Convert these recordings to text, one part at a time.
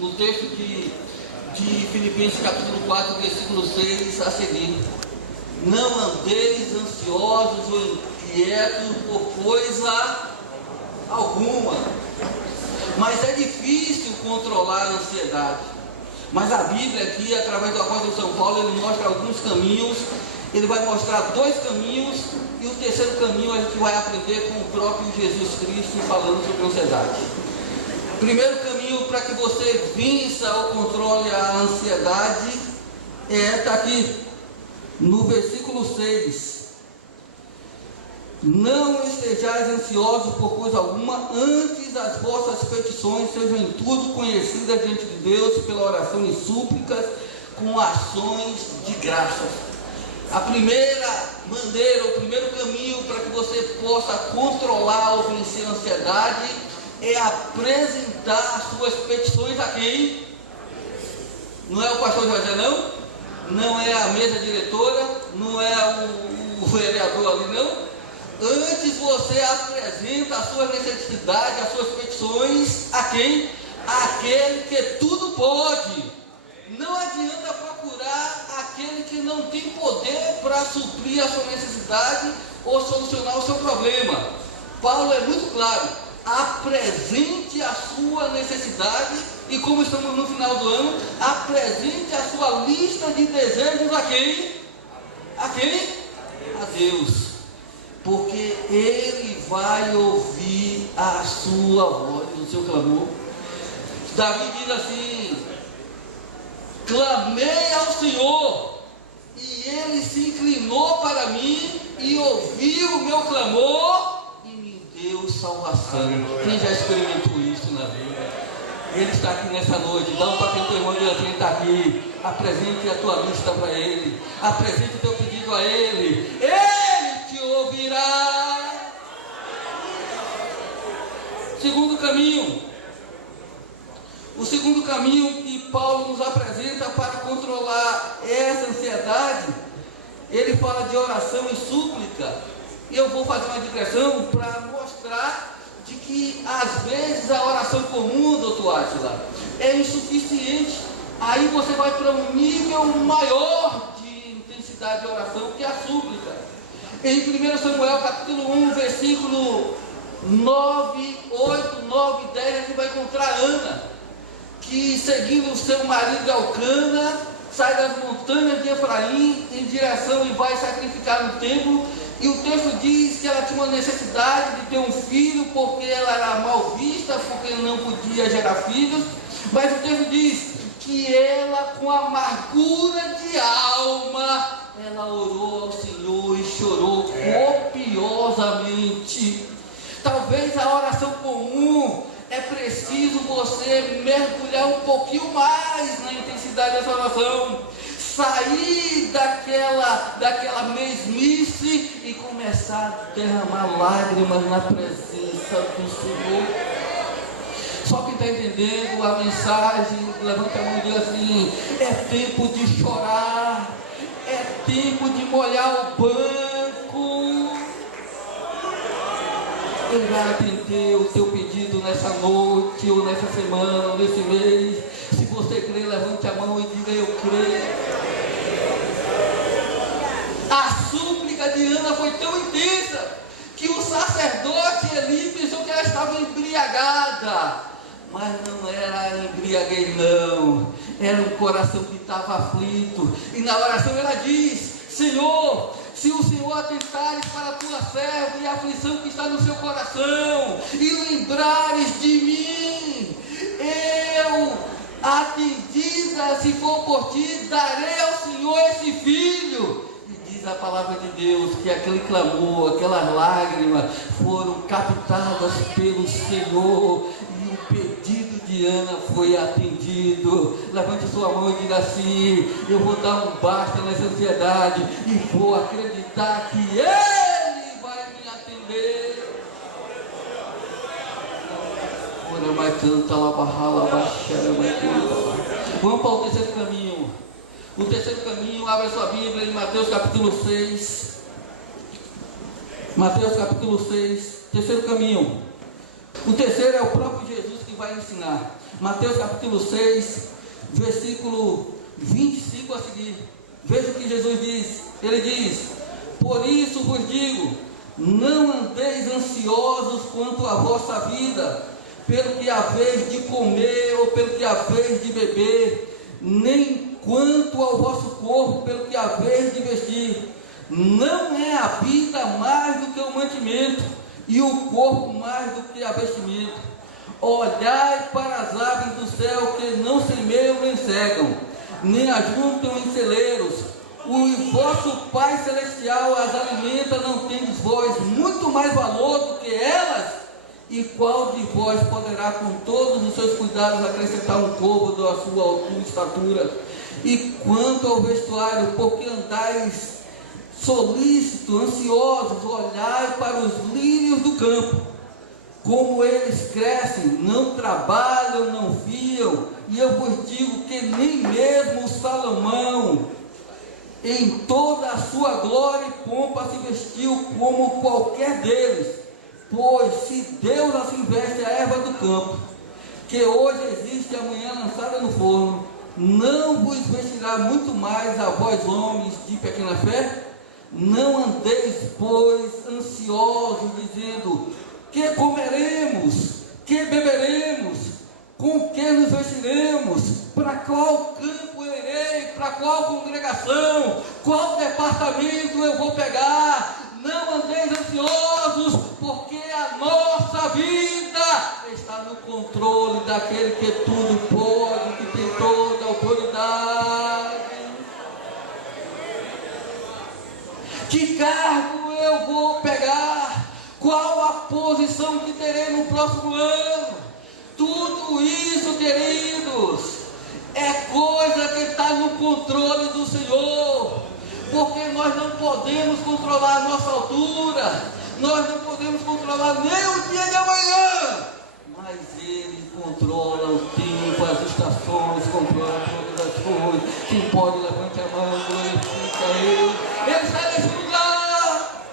no texto de Filipenses capítulo 4, versículo 6 a seguir: não andeis ansiosos ou inquietos por coisa alguma. Mas é difícil controlar a ansiedade. Mas a Bíblia aqui, através do apóstolo São Paulo, ele mostra alguns caminhos. Ele vai mostrar 2 caminhos, e o terceiro caminho a gente vai aprender com o próprio Jesus Cristo falando sobre a ansiedade. Primeiro caminho para que você vença ou controle a ansiedade está aqui no versículo 6. Não estejais ansiosos por coisa alguma, antes as vossas petições sejam em tudo conhecidas diante de Deus pela oração e súplicas com ações de graças. A primeira maneira, o primeiro caminho para que você possa controlar ou vencer a ansiedade é apresentar as suas petições a quem? Não é o pastor José, não? Não é a mesa diretora? Não é o vereador ali, não? Antes você apresenta as suas necessidades, as suas petições a quem? Aquele que tudo pode. Não adianta procurar aquele que não tem poder para suprir a sua necessidade ou solucionar o seu problema. Paulo é muito claro: apresente a sua necessidade, e como estamos no final do ano, apresente a sua lista de desejos a quem? A quem? A Deus. Porque Ele vai ouvir a sua voz, o seu clamor. Davi diz assim: clamei ao Senhor, e Ele se inclinou para mim, e ouviu o meu clamor, e me deu salvação. Quem já experimentou isso na vida? Ele está aqui nessa noite. Dá um papel teu irmão, ele está aqui. Apresente a tua lista para Ele, apresente o teu pedido a Ele, Ele te ouvirá. Segundo caminho. O segundo caminho que Paulo nos apresenta para controlar essa ansiedade, ele fala de oração e súplica. E eu vou fazer uma digressão para mostrar de que às vezes a oração comum, doutor Átila, é insuficiente. Aí você vai para um nível maior de intensidade de oração, que é a súplica. Em 1 Samuel capítulo 1, versículo 9, 8, 9 e 10, a gente vai encontrar Ana, que seguindo o seu marido Elcana, sai das montanhas de Efraim em direção e vai sacrificar no templo. E o texto diz que ela tinha uma necessidade de ter um filho, porque ela era mal vista, porque não podia gerar filhos. Mas o texto diz que ela, com amargura de alma, ela orou ao Senhor e chorou copiosamente. Talvez a oração comum é preciso você mergulhar um pouquinho mais na intensidade dessa oração, sair daquela mesmice e começar a derramar lágrimas na presença do Senhor. Só quem está entendendo a mensagem, levanta a mão e diz assim: é tempo de chorar, é tempo de molhar o banco. Ele vai atender o teu pedido nessa noite, ou nessa semana, ou nesse mês. Se você crê, levante a mão e diga: eu creio. A súplica de Ana foi tão intensa que o sacerdote Eli pensou que ela estava embriagada. Mas não era embriaguez, não. Era um coração que estava aflito. E na oração ela diz: Senhor, se o Senhor atentares para a tua serva e a aflição que está no seu coração, e lembrares de mim, eu, atendida, se for por ti, darei ao Senhor esse filho. E diz a palavra de Deus que aquele clamor, aquelas lágrimas foram captadas pelo Senhor, e o pedido de Ana foi atendido. Levante sua mão e diga assim: eu vou dar um basta nessa ansiedade e vou acreditar que Ele vai me atender. Vamos para o terceiro caminho. O terceiro caminho, abre a sua Bíblia em Mateus capítulo 6. Mateus capítulo 6, terceiro caminho. O terceiro é o próprio Jesus que vai ensinar. Mateus capítulo 6, versículo 25 a seguir. Veja o que Jesus diz. Ele diz: por isso vos digo, não andeis ansiosos quanto à vossa vida, pelo que haveis de comer ou pelo que haveis de beber, nem quanto ao vosso corpo, pelo que haveis de vestir. Não é a vida mais do que o mantimento, e o corpo mais do que a vestimento. Olhai para as aves do céu, que não semeiam nem cegam, nem ajuntam em celeiros. O vosso Pai Celestial as alimenta, não tendes vós muito mais valor do que elas? E qual de vós poderá, com todos os seus cuidados, acrescentar um côvado à sua altura e estatura? E quanto ao vestuário, por que andais solícitos, ansiosos? Olhai para os lírios do campo, como eles crescem, não trabalham, não fiam, e eu vos digo que nem mesmo Salomão, em toda a sua glória e pompa, se vestiu como qualquer deles. Pois se Deus assim veste a erva do campo, que hoje existe e amanhã lançada no forno, não vos vestirá muito mais a vós, homens de pequena fé? Não andeis, pois, ansiosos, dizendo: que comeremos, que beberemos, com que nos vestiremos, para qual campo eu irei, para qual congregação, qual departamento eu vou pegar? Não andeis ansiosos, porque a nossa vida está no controle daquele que tudo pode, que tem toda a autoridade. Que cargo eu vou pegar? Qual a posição que terei no próximo ano? Tudo isso, queridos, é coisa que está no controle do Senhor, porque nós não podemos controlar a nossa altura, nós não podemos controlar nem o dia de amanhã, mas Ele controla o tempo, as estações, controla todas as coisas. Quem pode, levante a mão, glorifica Ele. Ele está nesse lugar,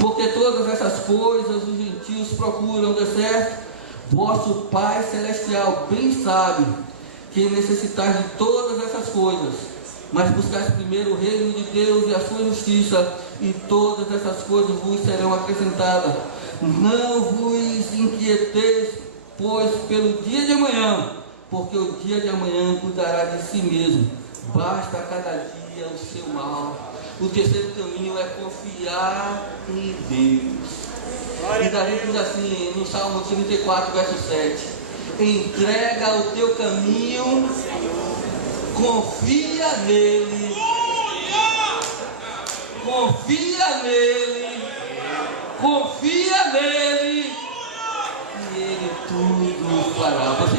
porque todas essas coisas os gentios procuram, de certo? Vosso Pai Celestial bem sabe que necessitais de todas essas coisas, mas buscais primeiro o reino de Deus e a sua justiça, e todas essas coisas vos serão acrescentadas. Não vos inquieteis, pois, pelo dia de amanhã, porque o dia de amanhã cuidará de si mesmo. Basta a cada dia o seu mal. O terceiro caminho é confiar em Deus. E daí diz assim, no Salmo 34, verso 7: entrega o teu caminho, confia nele, confia nele, confia nele, e ele tudo fará. Você